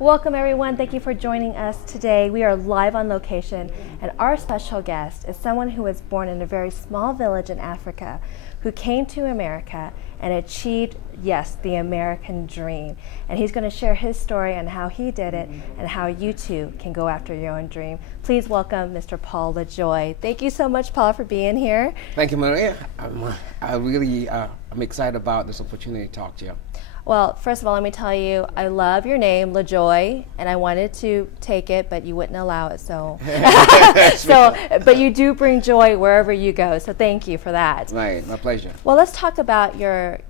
Welcome everyone, thank you for joining us today. We are live on location and our special guest is someone who was born in a very small village in Africa who came to America and achieved, yes, the American dream. And he's going to share his story on how he did it and how you too can go after your own dream. Please welcome Mr. Paul LeJoy. Thank you so much, Paul, for being here. Thank you, Maria. I'm excited about this opportunity to talk to you. Well, first of all, let me tell you, I love your name, LeJoy, and I wanted to take it, but you wouldn't allow it, so. But you do bring joy wherever you go, so thank you for that. Right, my pleasure. Well, let's talk about your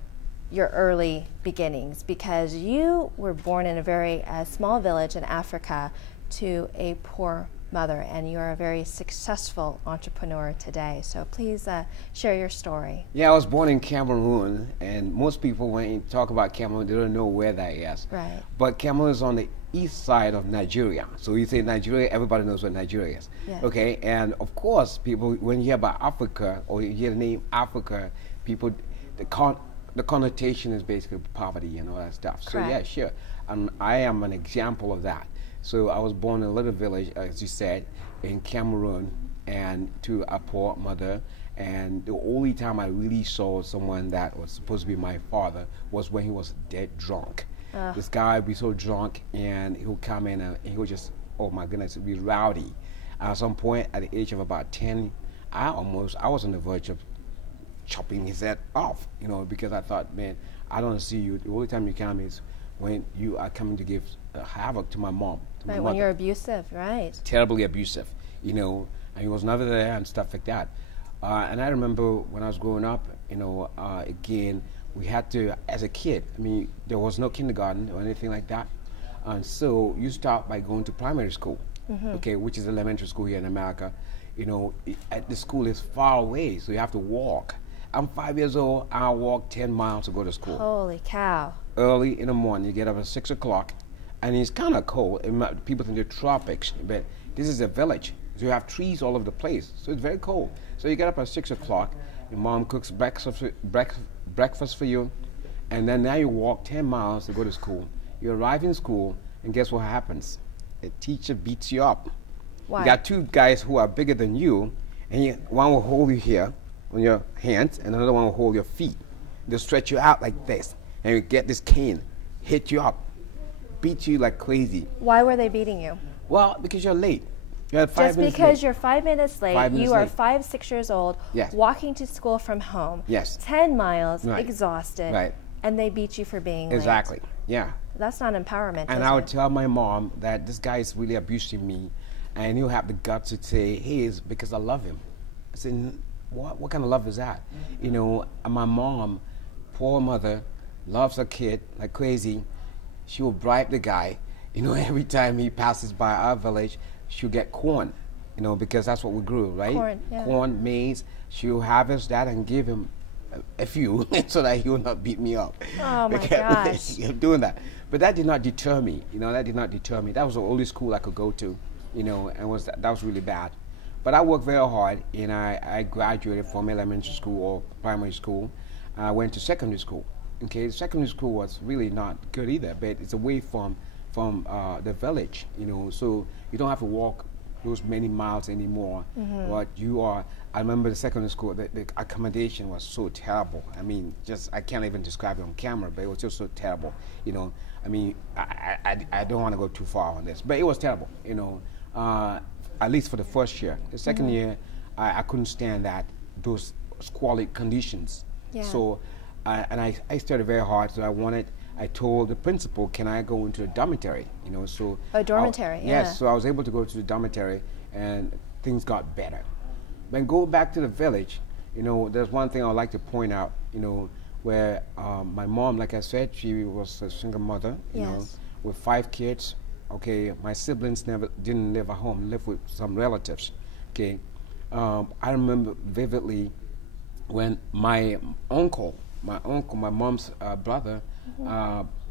early beginnings, because you were born in a very small village in Africa to a poor mother, and you're a very successful entrepreneur today. So please share your story. Yeah, I was born in Cameroon, and most people, when you talk about Cameroon, they don't know where that is. Right. But Cameroon is on the east side of Nigeria. So you say Nigeria, everybody knows what Nigeria is. Yeah. Okay, and of course, people, when you hear about Africa, or you hear the name Africa, people, the connotation is basically poverty and all that stuff. Correct. So yeah, sure. I am an example of that. So I was born in a little village, as you said, in Cameroon, and to a poor mother. And the only time I really saw someone that was supposed to be my father was when he was dead drunk. This guy would be so drunk, and he would come in and he would just, oh my goodness, be rowdy. At some point, at the age of about 10, I was on the verge of chopping his head off, you know, because I thought, man, I don't see you. The only time you come is when you are coming to give havoc to my mom. Right, when you're abusive, right. Terribly abusive, you know, and he was never there and stuff like that. And I remember when I was growing up, you know, again, we had to, as a kid, I mean, there was no kindergarten or anything like that. And so you start by going to primary school, okay, which is elementary school here in America. You know, the school is far away, so you have to walk. I'm 5 years old, I walk 10 miles to go to school. Holy cow. Early in the morning, you get up at 6 o'clock, and it's kind of cold. People think the tropics, but this is a village, so you have trees all over the place, so it's very cold. So you get up at 6 o'clock, your mom cooks breakfast for you, and then now you walk 10 miles to go to school. You arrive in school, and guess what happens? The teacher beats you up. Why? You got two guys who are bigger than you, and one will hold you here on your hands, and another one will hold your feet. They'll stretch you out like this, and you get this cane, hit you up, beat you like crazy. Why were they beating you? Well, because you're late. You're 5 minutes Just because late. you're 5 minutes late, 5 minutes you are late. 5, 6 years old, Yes. walking to school from home, Yes. 10 miles, Right. exhausted, Right. and they beat you for being Exactly, late. yeah. That's not empowerment, And is I would it? tell my mom that this guy is really abusing me, and he'll have the guts to say, hey, it's because I love him. I said, what kind of love is that? You know, and my mom, poor mother, loves her kid like crazy. She will bribe the guy. You know, every time he passes by our village, she'll get corn, you know, because that's what we grew, right? Corn, yeah. Corn, maize. She'll harvest that and give him a few so that he will not beat me up. Oh my gosh. Doing that. But that did not deter me, you know, that did not deter me. That was the only school I could go to, you know, and that was really bad. But I worked very hard, and I graduated from elementary school or primary school. I went to secondary school. Okay, secondary school was really not good either, but it's away from the village, you know, so you don't have to walk those many miles anymore. But you are, I remember the secondary school, the accommodation was so terrible. I mean, I can't even describe it on camera, but it was just so terrible, you know. I mean, I don't want to go too far on this, but it was terrible, you know, at least for the first year. The second year, I couldn't stand those squalid conditions. Yeah. So, and I studied very hard, so I told the principal, can I go into a dormitory? You know, so A dormitory, yeah. Yes, so I was able to go to the dormitory, and things got better. Then go back to the village. You know, there's one thing I would like to point out. You know, where my mom, like I said, she was a single mother. You know, with 5 kids. Okay, my siblings didn't live at home, lived with some relatives. Okay, I remember vividly when my uncle, my mom's brother,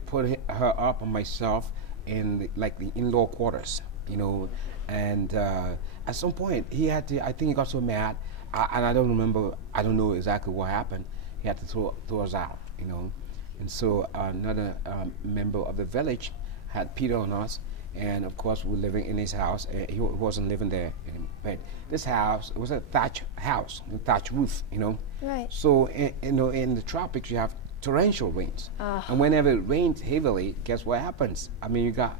put her up and myself in the indoor quarters, you know, and at some point he had to, I think he got so mad, and I don't know exactly what happened. He had to throw us out, you know, and so another member of the village had Peter on us, and of course we were living in his house. He wasn't living there, but this house, it was a thatch house, a thatch roof, you know. Right. So in the tropics you have torrential rains, and whenever it rains heavily, guess what happens? I mean, you got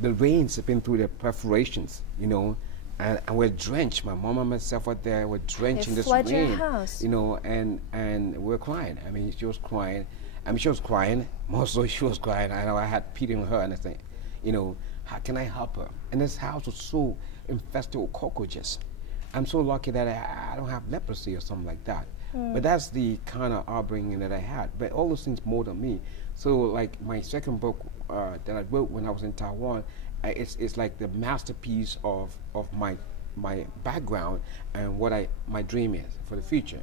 the rains have been through the perforations, you know, and we're drenched. My mom and myself were there. We're drenched in this rain, your house. you know, and we're crying. I mean, she was crying. I mean, she was crying. More so, she was crying. I know I had pity on her, and I think, you know, how can I help her? And this house was so infested with cockroaches. I'm so lucky that I don't have leprosy or something like that. But that's the kind of upbringing that I had. But all those things molded me. So, like my second book that I wrote when I was in Taiwan, it's like the masterpiece of my background and what my dream is for the future.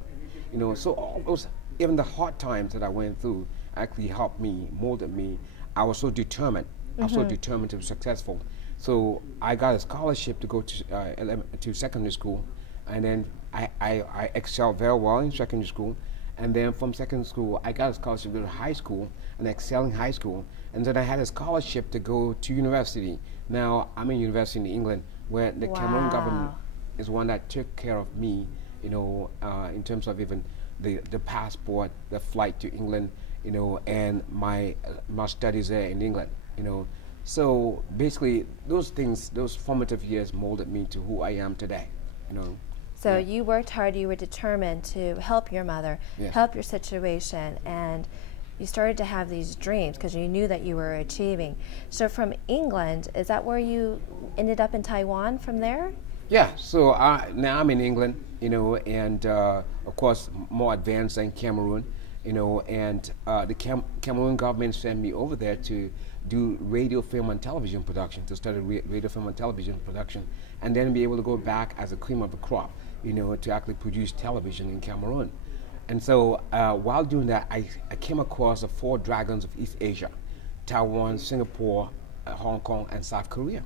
You know, so all those, even the hard times that I went through actually helped me, molded me. I was so determined. I was so determined to be successful. So I got a scholarship to go to secondary school, and then I excelled very well in secondary school. And then from secondary school, I got a scholarship to go to high school and excel in high school. And then I had a scholarship to go to university. Now I'm in university in England, where the Cameroon government is one that took care of me, you know, in terms of even the passport, the flight to England, you know, and my studies there in England, you know. So basically, those things, those formative years molded me to who I am today, you know. So you worked hard, you were determined to help your mother, Yes. help your situation, and you started to have these dreams because you knew that you were achieving. So from England, is that where you ended up in Taiwan from there? Yeah, so now I'm in England, you know, and of course more advanced than Cameroon, you know, and the Cameroon government sent me over there to do radio, film, and television production, to study radio, film, and television production, and then be able to go back as a cream of the crop, you know, to actually produce television in Cameroon. And so while doing that, I came across the 4 dragons of East Asia: Taiwan, Singapore, Hong Kong, and South Korea.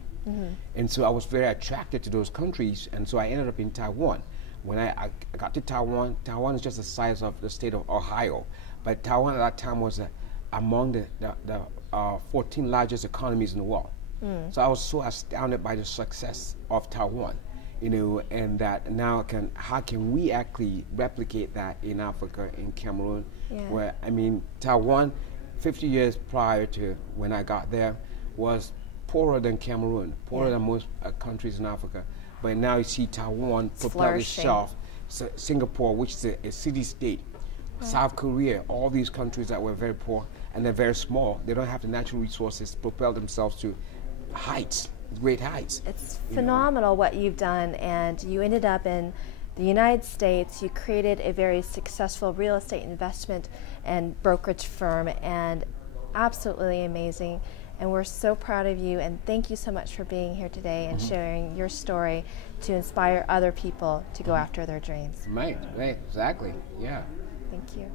And so I was very attracted to those countries, and so I ended up in Taiwan. When I got to Taiwan, Taiwan is just the size of the state of Ohio, but Taiwan at that time was among the 14 largest economies in the world. So I was so astounded by the success of Taiwan, you know, and that now how can we actually replicate that in Africa, in Cameroon, where, I mean, Taiwan 50 years prior to when I got there was poorer than Cameroon, poorer than most countries in Africa. But now you see Taiwan propel itself, Singapore, which is a city-state, South Korea, all these countries that were very poor and they're very small, they don't have the natural resources to propel themselves to heights, great heights. It's phenomenal what you've done, and you ended up in the United States. You created a very successful real estate investment and brokerage firm, and absolutely amazing. And we're so proud of you, and thank you so much for being here today and sharing your story to inspire other people to go after their dreams. Right, exactly, yeah. Thank you.